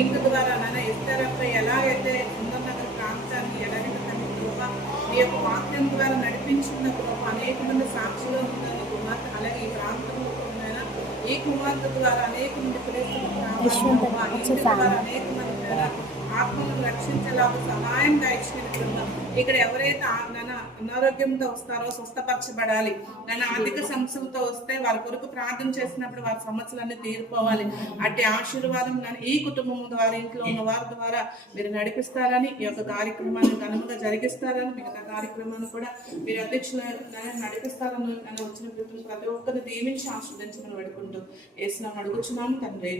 ఇంటి ద్వారా నాన్న ఎస్తేరపై ఎలాగైతే సుందర నగర్ ప్రాంతాన్ని ఎలాగైతే తన కృప ఈ యొక్క వాక్యం ద్వారా నడిపించిన కృప అనేక మంది సాక్షులు ఉందని కుమార్తె అలాగే ఈ ప్రాంతంలో ఈ కుమార్తె ద్వారా అనేక మంది ద్వారా అనేక మంది ఆత్మలను రక్షించేలాగా సహాయం దయచేయకుండా ఇక్కడ ఎవరైతే అనారోగ్యంతో వస్తారో స్వస్థపరచబడాలి. నన్ను ఆర్థిక సమస్యలతో వస్తే వారి కొరకు ప్రార్థన చేసినప్పుడు వారి సమస్యలన్నీ తీరిపోవాలి. అట్టి ఆశీర్వాదం ఈ కుటుంబం ద్వారా ఇంట్లో ఉన్న వారి ద్వారా మీరు నడిపిస్తారని ఈ యొక్క కార్యక్రమాన్ని ఘనంగా జరిగిస్తారని మిగతా కార్యక్రమాన్ని కూడా మీరు అధ్యక్షులు నడిపిస్తారని నన్ను వచ్చిన ప్రతి ఒక్కరు దీవించి ఆస్వాదించమని పెడుకుంటూ వేసినాం అడుగుచున్నాను తండ్రి.